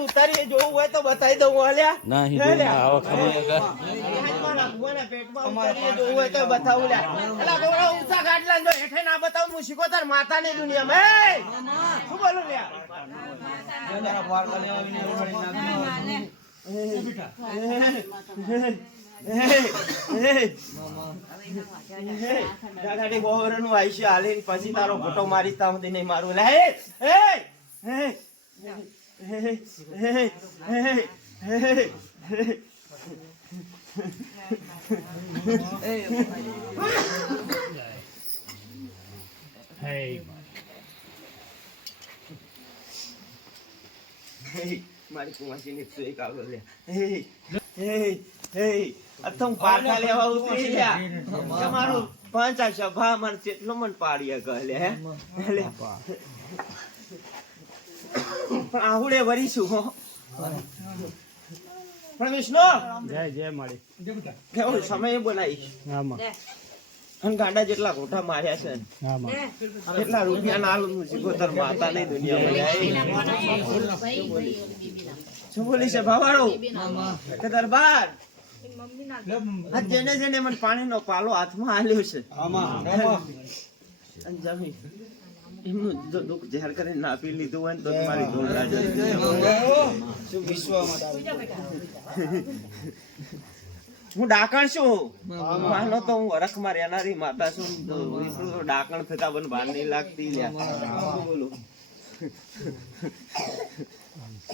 ઉતારીએ જોવું હોય તો બતાવી દઉં અલ્યા ના હિન્દુ ના આવો ખબર માતા ની દુનિયા મેં શું બોલું લ્યા? દાદાડી પછી તારો ફોટો મારી તામ નહીં મારું. લે હે? મારી કુમાસી ને તું એક આગળ લે અથમ લેવા ઉતરી ગયા તમારું પાંચ સભા મને કેટલો મન પાડીએ કહે પણ આહુડે વરીશું હો. પણ વિષ્ણુ જય જય માળી. કેવું સમય બનાવી? આમાં. અને ગાંડા જેટલા ખોટા માર્યા છે. એટલા કેટલા રૂપિયા ના માતા દુનિયામાં. શું બોલી છે ભાવાળો? કે દરબાર? આ જેને જેને મને પાણીનો પાલો હાથમાં આલ્યો છે. અને જમી. એમનું દુઃખ જાહેર કરીને નાપી લીધું હોય તો તમારી હું. ડાકણ છું. માનો તો હું હરખમાં રહેનારી માતા છું. વિષ્ણુ ડાકણ થતા પણ ભાર નહીં લાગતી બોલું?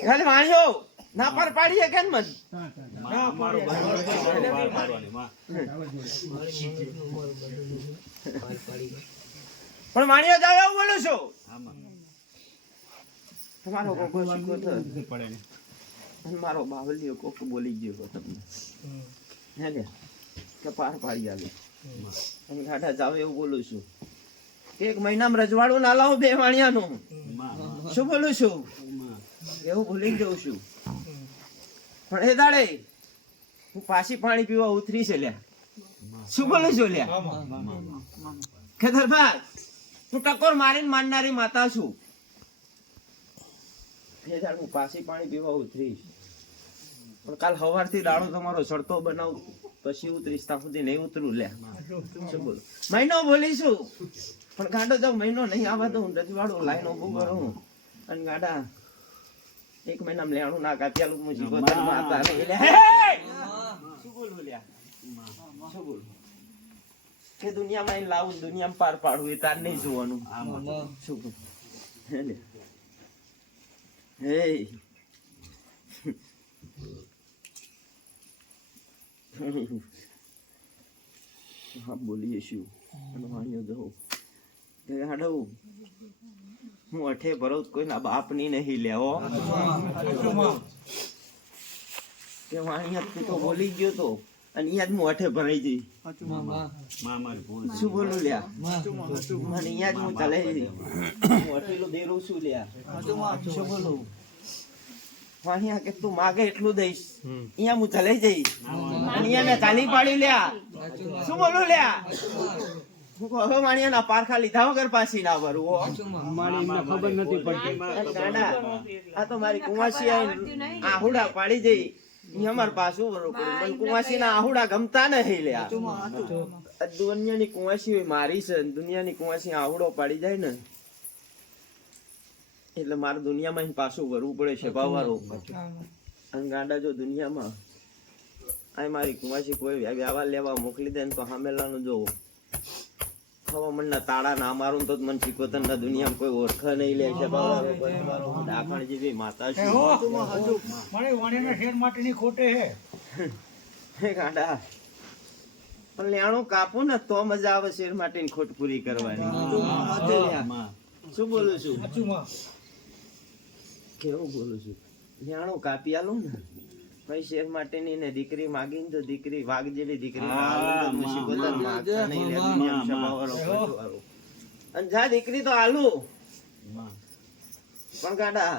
ખાલી વાણ્યો ના પર પાડીએ કેમ મન? પણ માણ્યો જાવ એવું બોલું છું? તમારો કોકો શીખો તો. અને મારો બાવલીઓ કોક બોલી ગયો હતો તમને. હે ને કે પાર પાડી આવે અને ગાડા જાવ એવું બોલું છું. એક મહિનામાં રજવાડું ના લાવો બે વાણિયાનું. શું બોલું છું? એવું ભૂલી જઉં છું. પણ એ દાડે હું પાછી પાણી પીવા ઉતરી છે લ્યા. શું બોલું છું લ્યા? ખેતરભાઈ હું ટકોર મારીને માનનારી માતા છું. એ દાડ હું પાસી પાણી પીવા ઉતરીશ. પણ કાલ સવારથી દાડો તમારો સડતો બનાવું. પછી ઉતરીશ ત્યાં સુધી નહીં ઉતરું. લે. શું બોલો? મહિનો બોલીશું. પણ ગાડો તો મહિનો નહીં આવે તો હું રજવાડું લાઈન ઉભું કરું. અને ગાડા એક મહિનામાં લેણું ના કાપ્યાલું હું જીવોતર માતા નહીં. લે. શું બોલું લ્યા? શું બોલું? કે દુનિયામાં લાવું દુનિયામાં પાર પાડવું એ તાર નહીં જોવાનું. શું બોલું? હે હા. બોલીએ શું? અને વાણિયો જવું કે હાડો. હું અઠે ભરો કોઈના બાપની નહીં લેવો કે વાણી તો બોલી ગયો તો. અને યાદ હું અઠે ભરાઈ જઈ. શું બોલું લ્યા? મને યાદ હું ચાલે અઠેલો દેરું છું. લ્યા. શું બોલું? કે તું માગે એટલું દઈશ. અહીંયા હું ચાલે જઈશ અને અહીંયા મેં ચાલી પાડી લ્યા. શું બોલું લ્યા? પારખા લીધા વગર પાછી ના ભરું હો. ખબર નથી પડતી. આ તો મારી કુંવાસી આઈને આહુડા પાડી જઈ. અમાર પાછું પડ્યું કુંવાસી ના આહુડા ગમતા નહીં લ્યા દુનિયાની કુંવાસી મારી છે ને દુનિયાની કુંવાસી આહુડો પાડી જાય ને એટલે મારે દુનિયામાં પાછું ભરવું પડે છે ભાવવાળો અને ગાંડા જો દુનિયામાં આ મારી કુંવાસી કોઈ વ્યવહાર લેવા મોકલી દે ને તો સામેલાનું જોવો. હવામાનના તાળા ના મારું તો જ મને સિકોતરના દુનિયામાં કોઈ ઓળખ નહીં લે છે ભાવવાળો કોઈ મારો ડાકણ જેવી માતા છે મને વાણિયાના શેર માટેની ખોટે હે. હે પણ લેણું કાપું ને તો મજા આવે શેર માટેની ખોટ પૂરી કરવાની. શું બોલું છું? કેવું બોલું છું? લેણું કાપી આલું ને? ભાઈ શેખ માટેની ને દીકરી માગીને તો દીકરી વાઘ જેવી દીકરી અને જા દીકરી તો આલુ પણ ગાડા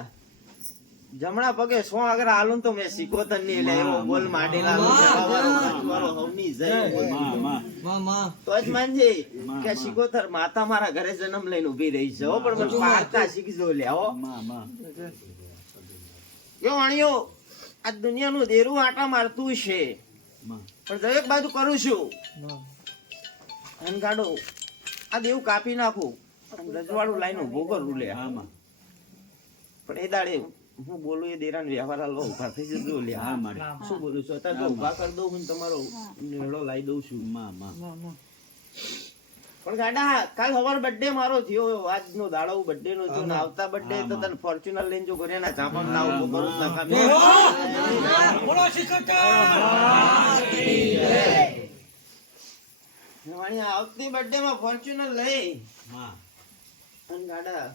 જમણા પગે સો આગળ આલુ તો મેં શીખોતરની એટલે એવો બોલ માટી તો જ માનજી કે શીખોતર માતા મારા ઘરે જન્મ લઈને ઊભી રહી છે પણ પાડતા શીખજો લ્યાઓ કેવો અણિયો. આ દુનિયાનું દેરું આટા મારતું છે પણ દરેક બાજુ કરું છું. અને ગાડો આ દેવું કાપી નાખું. રજવાડું લાઈન ઊભો કરું લે. પણ એ દાડે હું બોલું એ દેરાન વ્યવહાર લો ઊભા થઈ જજો લે. શું બોલું છું? અત્યારે ઊભા કરી દઉં હું તમારો નેડો લાવી દઉં છું. પણ ગાડા કાલ સવાર બર્થડે મારો થયો આજનો દાડો બર્થડે નો થયો આવતા બર્થડે તો તને ફોર્ચ્યુનર લઈને જો ઘરે ના ચાપણ ના ઊભો કરું ના કાપી. બોલો! શિક્ષક! આવતી બર્થડે માં ફોર્ચ્યુનર લઈ. અને ગાડા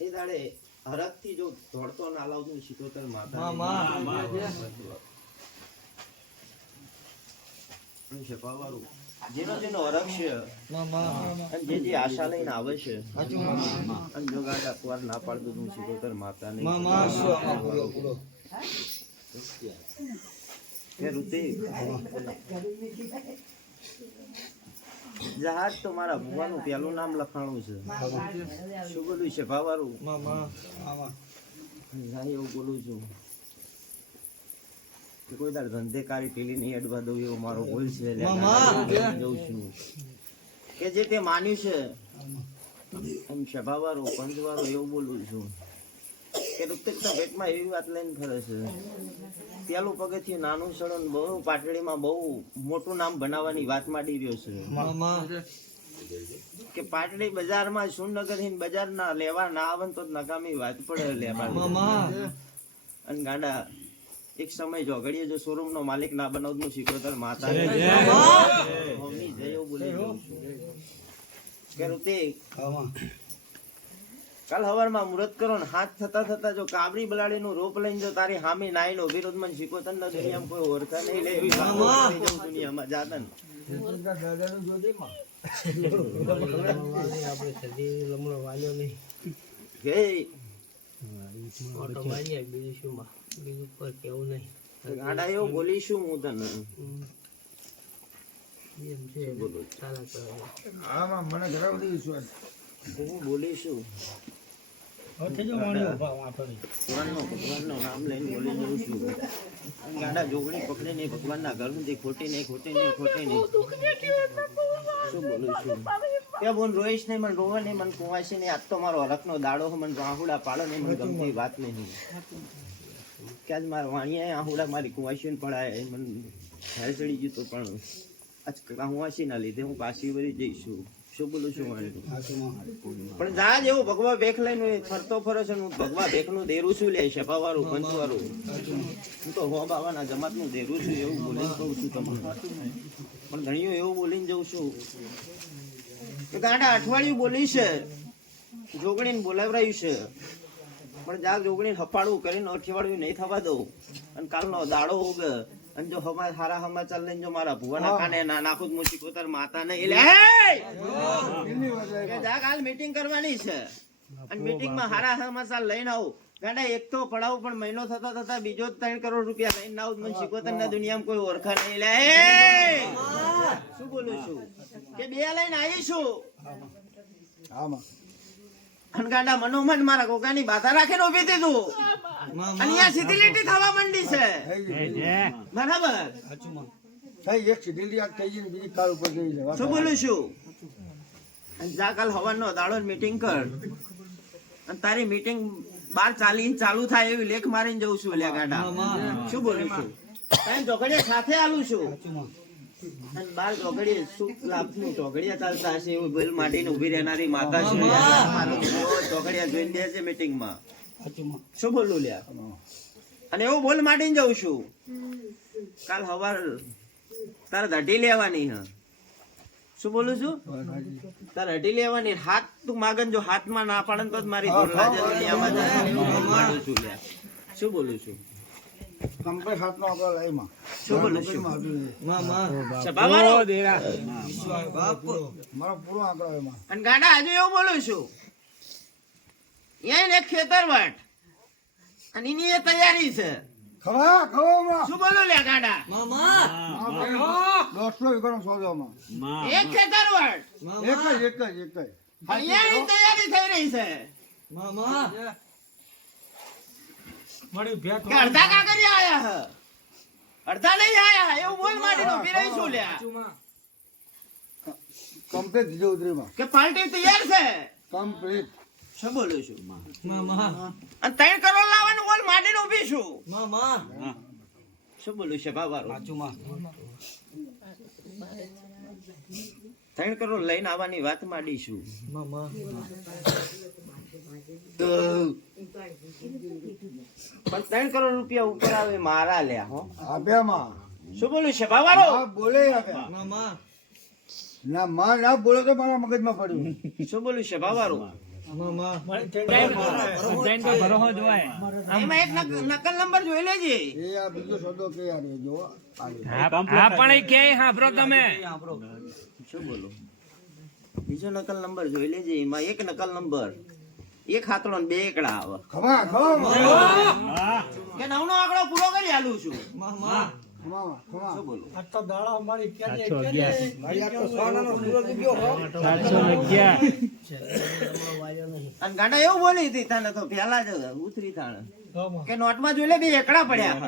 એ દાડે હરકથી જો દોડતો ના લાવતું શીખોતર માતા શપાવાળું જેનો જેનો હરખ છે જે જે આશા લઈને આવે છે. અને જો ગાડા અખબાર ના પાડતું હું શીખોતર માતા નહીં જહાજ તો મારા ભુવાનું પેલું નામ લખાણું છે. શું બોલું છે ભાવારું? એવું બોલું છું. કે કોઈ તાર ધંધેકારી પેલી નહીં અડવા દઉં એવો મારો ભૂલ છે. જઉં છું. કે જે તે માન્યું છે. એમ સભાવાળો પંચવાળો એવું બોલું છું. કે ઋતિક તો પેટમાં એવી વાત લઈને ફરે છે. પેલું પગથિયું નાનું સળન બહુ પાટડીમાં બહુ મોટું નામ બનાવવાની વાત માંડી રહ્યો છે. કે પાટડી બજારમાં સુનગર હિન બજાર ના લેવા ના આવે તો નકામી વાત પડે લેવા અને ગાડા એક સમય ઝઘડીએ જો શોરૂમ નો માલિક ના બનાવતું શીખોતર માતા મમ્મી જય એવું બોલી. કે ઋતિક કાલ હવારમાં મુહૂર્ત કરો ને હાથ થતા થતા જો કાબરી બલાડી નું રોપ લઈને જો તારી હામી નાઈ નો વિરોધ મન શીખો તન ના દુનિયામાં કોઈ ઓળખા નહીં. લે એવી દુનિયામાં જાતન આપણે સજી લમણો વાલ્યો નહીં તને બોલું આમાં મને ઘણા બધી વિશ્વાસ હું બોલીશું. ઊભા વાંધો નહીં. ભગવાનનો ભગવાનનું નામ લઈને બોલી જઉં છું. અને ગાડા જોગણી પકડી નહીં ભગવાનના ઘર સુધી ખોટી નહીં ખોટી નહીં ખોટી નહીં શું બોલું છું કે બોલ રોઈશ નહીં મને રોવા નહીં મને કુવાશી નહીં. આજ તો મારો હરખનો દાડો મને આહુડા પાડો નહીં મને ગમતી વાત નહીં. કે આજ મારા વાણિયા આહુડા મારી કુવાશીને પડાય મને ઘરે ચડી ગયું તો પણ આજ કુવાશીના લીધે હું પાછી વળી જઈશું. શું? બોલું છું પણ જા જેવું ભગવા ભેખ લઈને ફરતો ફરો છે હું ભગવા ભેખનું દેરું છું લે શપાવાળું પંચવાળું હું તો હો બાવાના જમાતનું દેરું છું એવું બોલીને કહું છું તમને. પણ ઘણીઓ એવું બોલીને જઉં છું. ગાંડા અઠવાડિયું બોલી છે. જોગણીને બોલાવરાયું છે. પણ જાગ જોગણી હફાડું કરીને અઠવાડિયું નહીં થવા દઉં. અને કાલનો દાડો ઉગ. અને જો હમા સારા સમાચાર લઈને જો મારા ભુવાના કાને ના નાખું મુછી કોતર માતા ને લે કે જા કાલ મીટિંગ કરવાની છે. અને મીટિંગમાં હારા સમાચાર લઈને આવું. ગાડા એક તો પડાવું પણ મહિનો થતા થતા બીજો ત્રણ કરોડ રૂપિયા લઈને આવું મને શીખોતર ના દુનિયામાં કોઈ ઓળખા નહીં. લે શું બોલું છું? કે બે લઈને આવીશું. આમાં અને મનોમન મારા કોકાની બાધા રાખીને ઊભી દીધું અને અહીંયા સીધી લીટી થવા માંડી છે. બરાબર. થઈ એક સીધી લીટી થઈ ગઈ બીજી કાર ઉપર જઈ જવા શું બોલું છું? જા કાલ હવાનો દાડો મીટિંગ કર. અને તારી મીટિંગ બાર ચાલીને ચાલુ થાય એવી લેખ મારીને જઉં છું લ્યા ગાડા. શું બોલું છું? ચોકડીએ સાથે આલું છું. અને બાર ચોકડીએ શું લાભનું? ચોકડીયા ચાલતા હશે એવું બેલ માટીને ઊભી રહેનારી માતા છે. મારો જોઈને દે છે મીટિંગમાં શું બોલું લ્યા? અને એવું બોલ માટીને જઉં છું. કાલ હવાર તારે દાઢી લેવાની હા. શું બોલું છું? તારે હટી લેવાની હાથ તું માગન જો હાથમાં ના પાડે તો મારી. છું લ્યા. શું બોલું છું? કમ્પ્લેટ હાથનો આંકડો લાઈમાં. શું બોલું છું? મારો સભાવાળો. પૂરો આંકડો એમાં અને ગાડા હજુ એવું બોલું છું. એને ખેતર એક અને એની એ તૈયારી છે. ખવા ખવામાં શું બોલું લ્યા ગાડા? દોઢસો વીઘાનો સોદોમાં એક ખેતરવાટ. એક જ એક જ એક જ તૈયારી થઈ રહી છે. મારી ભેટ અડધા કાગળિયા આયા હ? અડધા નહીં આયા એવું બોલ માંડીને નો રહી છું લ્યા કમ્પ્લીટ દીધો ઉતરીમાં કે પાર્ટી તૈયાર છે? કમ્પ્લીટ શું બોલું છું? અને ત્રણ કરોડ લાવવાનું બોલ માંડીને ઊભી છું શું બોલું છે બાબારો ત્રણ કરોડ લઈને આવવાની વાત માંડીશું પણ ત્રણ કરોડ રૂપિયા ઉપર આવે મારા લ્યા હો. આપ્યામાં શું બોલું છે બાબારો બોલે ના માં ના બોલો તો મારા મગજમાં પડ્યું. શું બોલું છે નક- નકલ નંબર જોઈ લેજે. એ આ બીજો સોદો કે યાર એ જો આગળ. હા પણ કે સાંભળો તમે. શું બોલો? બીજો નકલ નંબર જોઈ લેજે એમાં એક નકલ નંબર. એક હાથડો બે એકડા આવે. ખમા ખમા. કે નવનો આંકડો પૂરો કરી આલું છું. ગાંડા એવું બોલી હતી તને તો પેલા જ ઉતરી તાણે. આમાં. કે નોટમાં જોઈ લે બે એકડા પડ્યા.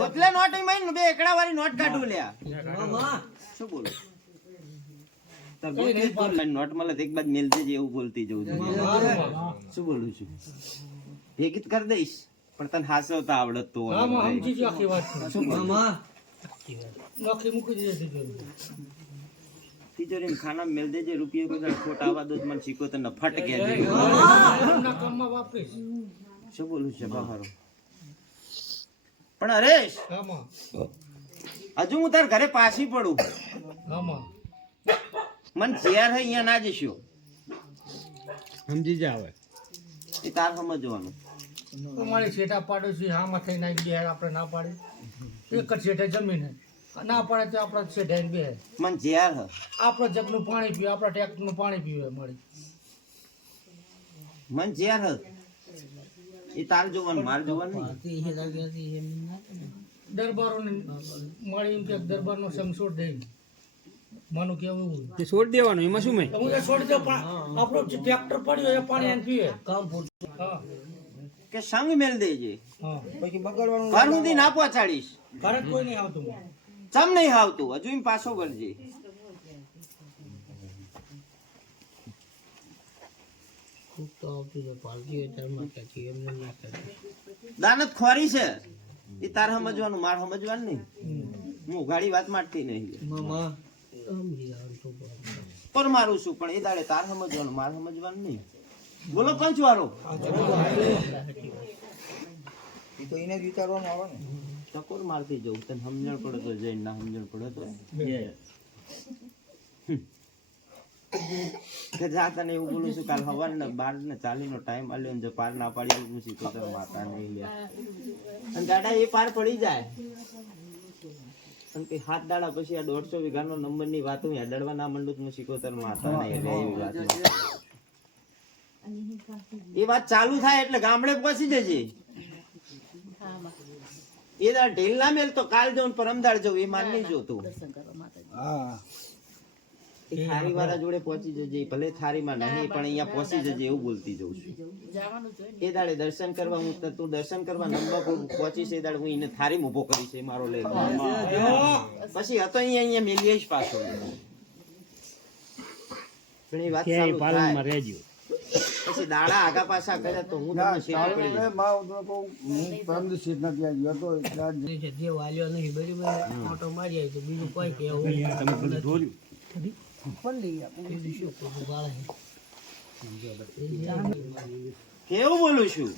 ગોતલે નોટ બે એકડા. વાળી નોટ કાઢું લ્યા. શું બોલ, નોટ મળે એક બાદ મેલ દેજે એવું બોલતી જવું શું બોલું છું? ભેગી કરી દઈશ પણ તને હાસવતા આવડત તો. તિજોરી. ખાના મેલ દેજે રૂપિયા કોઈ ખોટા આવવા દો મને શીખો તો નફટ કે શું બોલું છે બહારો? પણ હરેશ હજુ હું તાર ઘરે પાછી પડું. મન ઝેર હે અહીંયા ના જશો. સમજી જાવ એ તાર સમજવાનું. તું મારી શેઠા પાડોશી હામાં માથે ના બે આપણે ના પાડે. એક જ શેઠે જમીન ના પાડે તો આપણા શેઠે બે મન જ્યાર હ. આપણો જગનું પાણી પીવે આપણા ટેક્ટરનું પાણી પીવે મળી મન જ્યાર હે. એ તાર જોવાનું માર જોવાનું દરબારો મળી એમ કે દરબારનો સમસોટ દઈ માનું કેવું તે છોડ દેવાનું એમાં શું મેં? હું તો છોડી દઉં પણ આપણો જે ટ્રેક્ટર પડ્યો એ પાણી આને પીવે. હા. કે સંગ મેલ દેજે. હા. ઘર સુધી ના પહોંચાડીશ. ઘર કોઈ નહીં આવતું ચમ નહીં આવતું? હજુ એમ પાછો કરજે દાનત ખોરી છે. એ તાર સમજવાનું માર સમજવાનું નહીં. હું ઉઘાડી વાત મારતી નહીં. પર મારું છું પણ એ દાડે તાર સમજવાનું માર સમજવાનું નહીં. બોલો પંચવારો ટકોર મારતી જવું. તને સમજણ પડે તો જઈને ના સમજણ પડે તો? કે જા એવું બોલું છું કાલ સવારના બાર ને ચાલી નો ટાઈમ આલ્યો ને પાર ના પાડી હું શીખો માતા નહીં અને દાડા એ પાર પડી જાય. અને કે હાથ દાડા પછી આ દોઢસો વીઘાનો નંબર વાત હું હેડડવા ના મંડું હું શીખો માતા એવી વાત એ વાત ચાલુ થાય એટલે ગામડે પહોંચી જજે. એ ઢીલ ના મેલ તો કાલ જવું ને પરમદાડ જવું એ માન નહીં જોતું. હા. થારી વાળા જોડે પહોંચી જજે ભલે થારીમાં નહીં પણ અહીંયા પહોંચી જજે એવું બોલતી જઉં છું. એ દાડે દર્શન કરવા હું તું દર્શન કરવા નંબર પર પહોંચીશ એ દાડે હું એને થારી ઊભો કરી છે મારો લઈ પછી હતો અહીંયા અહીંયા મેલીએ જ પાછો. પણ એ વાત ચાલુ થાય. પછી દાડા આગા પાછા કર્યા તો હું તમને શેર કરી માં હું તને હું પરમ જ નથી આવી ગયો તો એટલે જે વાલ્યો નહીં બરાબર. ઓટો મારી આવી તો બીજું કોઈ કહેવું તમે કેવું બોલું છું?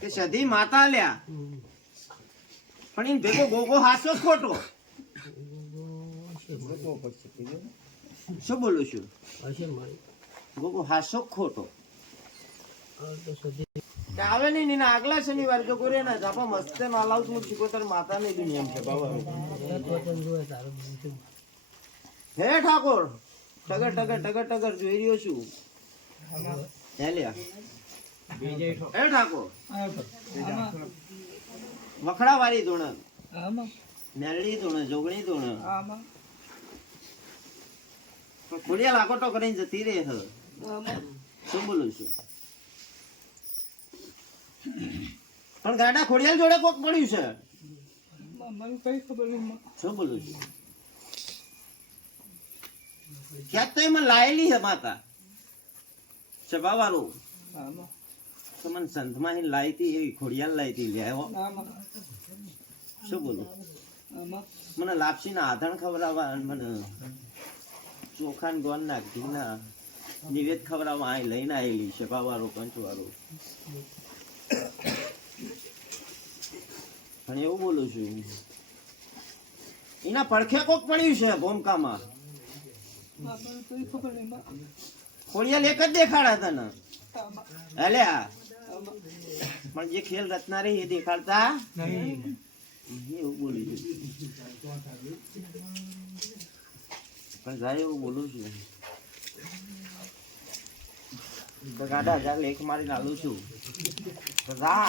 કે સધી માતા લ્યા. પણ એને ભેગો ગોગો હાસો જ ખોટો. શું બોલું છું? ગોગો હાસો ખોટો. આવે નહીં એના આગલા શનિવાર જો કરે ને જાપા મસ્ત ના લાવું છું શીખોતર માતા ની દુનિયા છે વચન જોવે તારું બીજું શું? હે ઠાકોર? ટગર ટગર ટગર ટગર જોઈ રહ્યો છું. હે ઠાકોર? વખડા વાળી ધોણ મેલડી ધોણ જોગણી ધોણ ખોડિયા લાકોટો કરીને જતી રહે હ. શું બોલું છું? પણ ગાડા ખોડિયાલ જોડે કોક મળ્યું છે. મને કઈ ખબર નહીં. શું બોલું છું? ક્યાંક તો એમાં લાયેલી છે માતા. સભાવાળું તો મને સંતમાં લાવી હતી એવી ખોડિયાલ લાવી હતી લે આવો શું બોલું? મને લાપસી ના આધણ ખવડાવવા મને ચોખાન ગોન ના ઘીના નિવેદ ખવડાવવા અહીં લઈને આવેલી છે પાવાળો પંચવાળો પણ એવું બોલું છું. એના પડખે કોક પડ્યું છે ભૂમકામાં. ખોડિયાલ એક જ દેખાડા તને? અલે આ પણ જે ખેલ રચના રહી એ દેખાડતા એવું બોલી પણ જાય એવું બોલું છું. તો ગાડા હજાર લેખ મારી લાલું છું. રા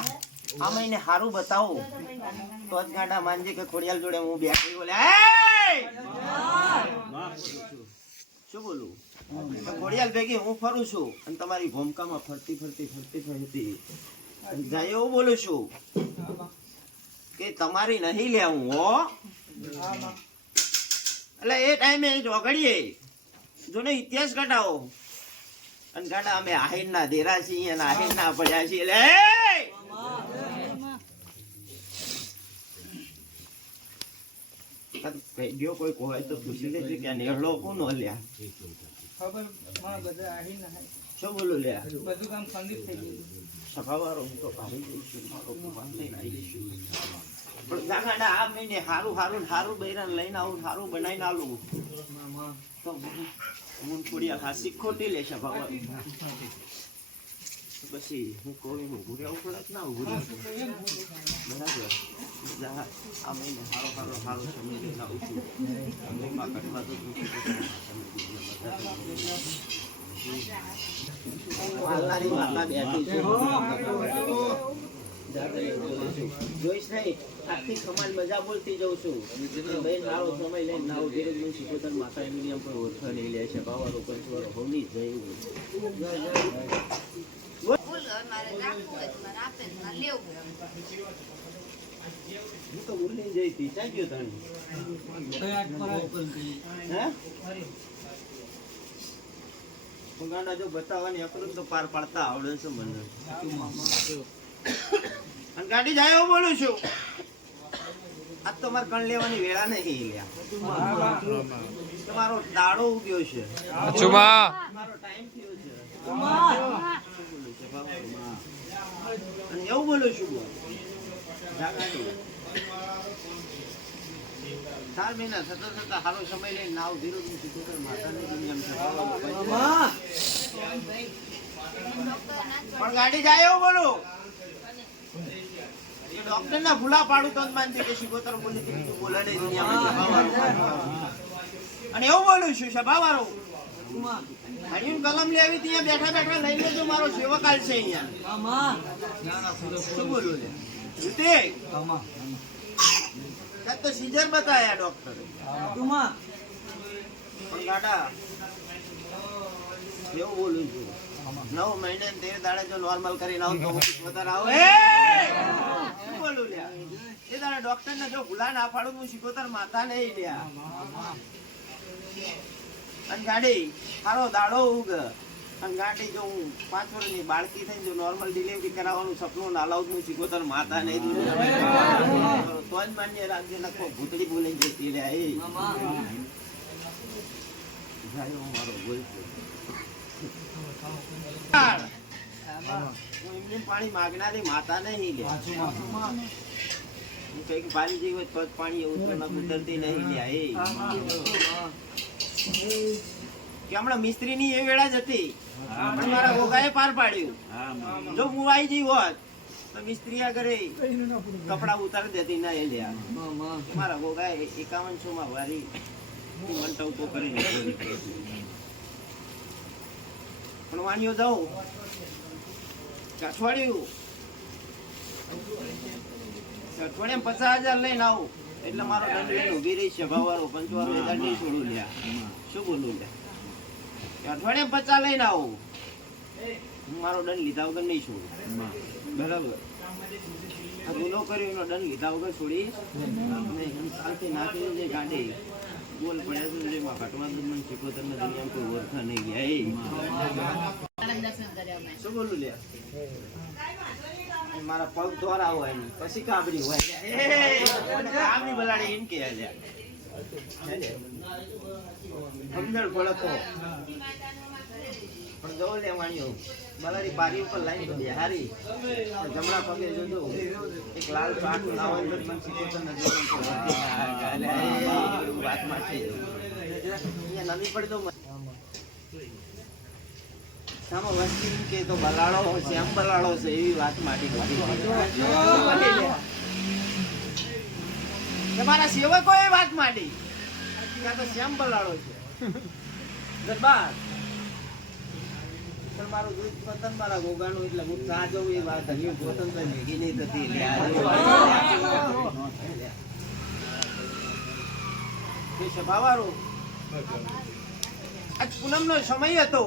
આ મહિને સારું બતાવો. તો જ ગાડા માનજે કે ખોડિયાલ જોડે હું બેઠી બોલે. શું બોલું? ખોડિયાલ ભેગી હું ફરું છું અને તમારી ભૂમકામાં ફરતી ફરતી ફરતી ફરતી. જાય એવું બોલું છું કે તમારી નહીં લેવું હો એટલે એ ટાઈમે ચોગડીએ જોને ઇતિહાસ ઘટાવો. અને ઘટા અમે આહિર ના દેરા છીએ અને આહિર ના પડ્યા છીએ. એટલે ગયો કોઈ કોઈ તો પૂછી લેજે કે નેહળો કોનો લ્યા? ખબરમાં બધા આવી ના શું બોલું લ્યા? બધું કામ સંદીપ થઈ ગયું. સભાવાળો હું તો ભારી જઈશું મારો ભગવાન લઈને આવી જઈશું પણ ગાડા આ મહિને સારું હારું ને હારું બૈરાને લઈને આવું સારું બનાવીને આલું. તો હું- હું થોડી ખાસી ખોટી લે ભગવાન પછી હું કોઈ ના ઊભું બરાબર. આ મહિને હારો હારો હારો સમય લઈને આવું છું મમ્મા કટવા તો તું છે. જોઈશ નહીં આખી કમાલ મજા બોલતી જઉં છું ભાઈ સારો સમય લઈને નાવ ધીરજનું શીખોતર માતા એનું નિયમ ઓળખા નહીં લે છે બાવારો પંચવારો હોની જય હું તો ભૂલી જઈ હતી ચા ગયો તને હે ગાંડા જો બતાવવાની અકરું તો પાર પાડતા આવડે છે મને અને ગાડી જાય એવું બોલું છું આ તો મારે કણ લેવાની વેળા નહીં લ્યા તમારો દાડો ઉગ્યો છે ટાઈમ થયો. અને એવું બોલું છું. ચાર મહિના થતા થતા સારો સમય લઈને નાવ ધીરો નું માતાની દુનિયામાં છે. પણ ગાડી જાય એવું બોલું? ડોક્ટર ના ભૂલા પાડું તો માનતી કે શિકોતર બોલી તો બીજું બોલે નહીં દુનિયામાં અને એવું બોલું છું સભાવાળો. હરિયમ કલમ લેવી ત્યાં બેઠા બેઠા લઈ લેજો મારો સેવક છે અહીંયા. શું બોલું લે? જીતે કાં તો સીઝર બતાયા ડોક્ટરે પણ ગાડા એવું બોલું છું? નવ મહિને તેર દાડે જો નોર્મલ કરી આવું તો વધારે આવું. શું બોલું લ્યા? એ દાડે ડોક્ટર ને જો ભૂલા ના પાડું હું શીખોતર માથા નહીં લ્યા. અને ગાડી સારો દાડો ઉગ. ગાડી જો હું પાંચ વર્ષની બાળકી થઈને જો નોર્મલ ડિલિવરી કરાવવાનું સપનું ના લાવું હું શીખોતર માતા નહીં દુનિયા તો જ માન્ય રાજ્ય નખો ભૂતળી બોલી જતી લ્યા એ મારો બોલ હું. એમને પાણી માગનારી માતા નહીં લે. હું કંઈક પાણી જેવું તો જ પાણી એવું તો ઉતરતી નહીં લે એ કે હમણાં મિસ્ત્રી ની એ વેળા જ હતી. પણ મારા ગોગાએ પાર પાડ્યું. જો હું આવી જઈ હોત તો મિસ્ત્રી આગળ કપડા ઉતારી દેતી ના એ લ્યા મારા ગોગાએ એકાવનસો માં વારી મંટો ઊભો કરી પણ વાણીઓ જાઉં. અઠવાડિયું કે પચાસ હજાર લઈને આવું. એટલે મારો દંડ લઈને ઊભી રહી છે. ભાવવાળો પંચવાળો એ દંડ નહીં છોડું લ્યા. શું બોલું લ્યા? અઠવાડિયે પચાસ લઈને આવું. હું મારો દંડ લીધા વગર નહીં છોડું. બરાબર? આ ગુનો કર્યો, એનો દંડ લીધા વગર છોડી નહીં શાંતિ નાખી જે ગાડી બોલ પડ્યા તો જે ઘટવા મને શીખો તમને દુનિયામાં કોઈ ઓળખા નહીં ગયા શું બોલું લે મારા પગ દ્વારા હોય પછી કાબરી હોય. કાબરી બલાડી એમ કે? સમજણ પડે પણ જો લેવાણીઓ મારી બારી ઉપર લાઈન તો હારી. જમણા પગે જોજો. એક લાલ પાક લાવવાનું તો મને સીધો તો નજર ઉપર. વળગે. અલ્યા, એ વાત માટે અહીંયા નદી પડી તો સામો વસ્તી કે બલાડો છે એમ બલાડો છે એવી વાત માટી તમારા સેવકો એ વાત માંડી કે તો શ્યામ બલાડો છે. દરબાર મારું ગોગાનું એટલે સમય હતો.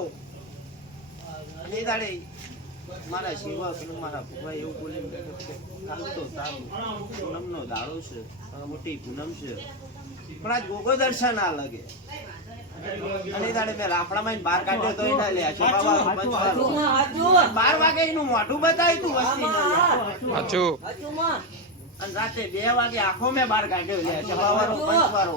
એ મારા સેવક મારા ભગવા એવું બોલી કાલ તો તારું પૂનમનો દાડો છે મોટી પૂનમ છે. પણ આજ ગોગો દર્શન આ લગે. અને એ મેં લાફડામાં બહાર કાઢ્યો તો એના લે બાર વાગે એનું મોઢું બતાવ્યું તું વસ્તીને. અને રાતે બે વાગે આખો મેં બહાર કાઢ્યો લે સભાવાળો પંચવાળો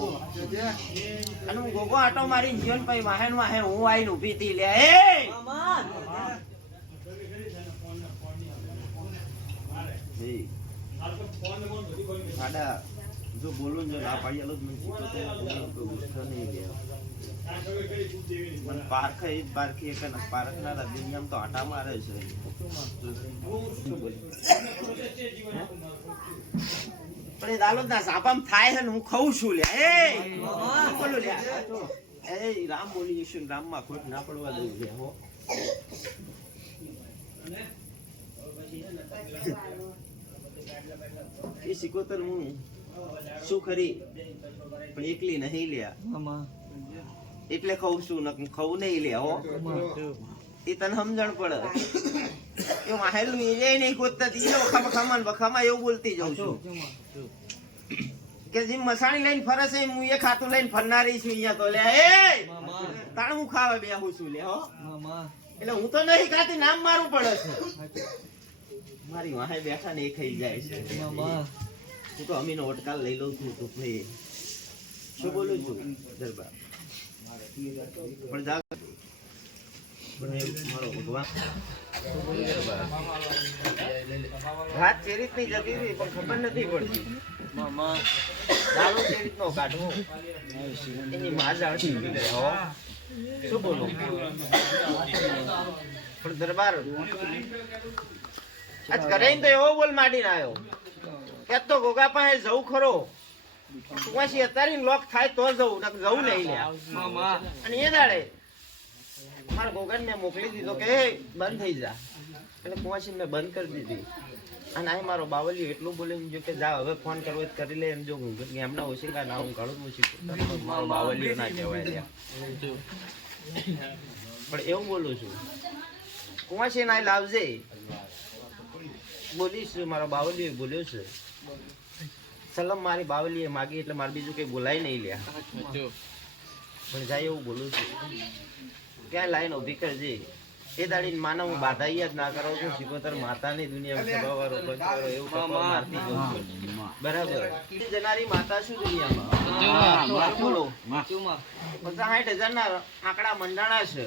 અને હું ગોગો આટો મારી જીવન પછી વાહે ને વાહે હું આઈને ઊભી હતી લે એ ને ના મને કોઈ ગુસ્સો નહીં લે. મને પારખે ઈ જ પારખી એક ને પારખનારા દુનિયામાં તો આટા મારે છે? પણ એ દાલોદના સાપામાં થાય છે ને હું ખાઉં છું લે એ! બોલું લે એ, રામ બોલી જઈશું રામ રામમાં ખોટ ના પડવા દઉં લે હો. એ સિકોતર હું શું ખરી? પણ એકલી નહીં લ્યા. એટલે ખવું છું ખવું નહીં લે હો. એ તને સમજણ પડે. એ માહેલું એ નહીં ગોતતા તી એ વખામાં ખામાં વખામાં એવું બોલતી જાઉં છું. કે જે મસાણી લઈને ફરે છે હું એ ખાતું લઈને ફરનારી છું અહીંયા તો. લે એ! તાણ હું ખાવા બેહું છું લે હો. એટલે હું તો નહીં ખાતી નામ મારું પડે છે. મારી વાહે બેઠા ને એ ખાઈ જાય છે. હું તો અમીનો ઓટકાલ લઈ લઉં છું તો ભાઈ શું બોલું છું? દરબાર. પણ હાથ જે રીતની જતી પણ ખબર નથી પડતી. દારૂ જે રીતનો કાઢવો. એની માં જાણતી નથી. હો. શું બોલું? પણ દરબાર. આજ ઘરે તો એવો બોલ માંડીને આવ્યો. કે તો ગોગા પાસે જવું ખરો. પછી અત્યારે લોક થાય તો જવું જવું નહીં લે અને એ દાડે મારા ગોગાને મેં મોકલી દીધો કે બંધ થઈ જા. એટલે કુવાસી મેં બંધ કરી દીધી. અને આ મારો બાવલી એટલું બોલીને જો કે જા હવે ફોન કરવો કરી લે. એમ જો હું એમના ઓછીકા ના હું કાઢું ઓછી મારો બાવલી ના કહેવાય પણ એવું બોલું છું. કુવાસી ના લાવજે. બોલીશ મારો બાવલી બોલ્યો છે. સલમ મારી બાવલીએ માગી એટલે મારે બીજું કઈ બોલાય નહીં લ્યા. પણ જાય એવું બોલું છું. ક્યાં લાઈન ઊભી કરજે? એ દાડી માનવ હું બાધાઈ જ ના કરો છું. સિકોતર માતાની દુનિયામાં સભાવાળો કરો એવું મારતી જઉં બરાબર. જનારી માતા શું દુનિયામાં? બોલો. પચાસ સાઠ હજારના આંકડા મંડાણા છે.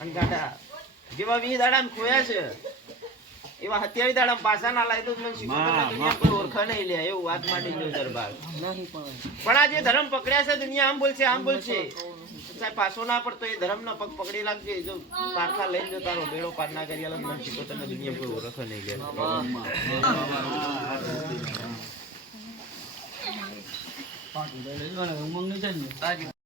અને ગાડા જેવા વીસ દાડા ખોયા છે. એવા હત્યાવી દાડા પાછા ના લાય તો મને સિકોતરના કોઈ ઓળખા નહીં લે એવું વાત માંડી જો દરબાર પણ. આ જે ધર્મ પકડ્યા છે દુનિયા આમ બોલશે આમ બોલશે. સાહેબ પાછો ના પડતો એ ધર્મ ના પગ પકડી રાખજે. જો પારખા લઈ જો તારો બેડો પાર ના કરી અલગ મને સિકોતરના દુનિયા કોઈ ઓળખા નહીં લે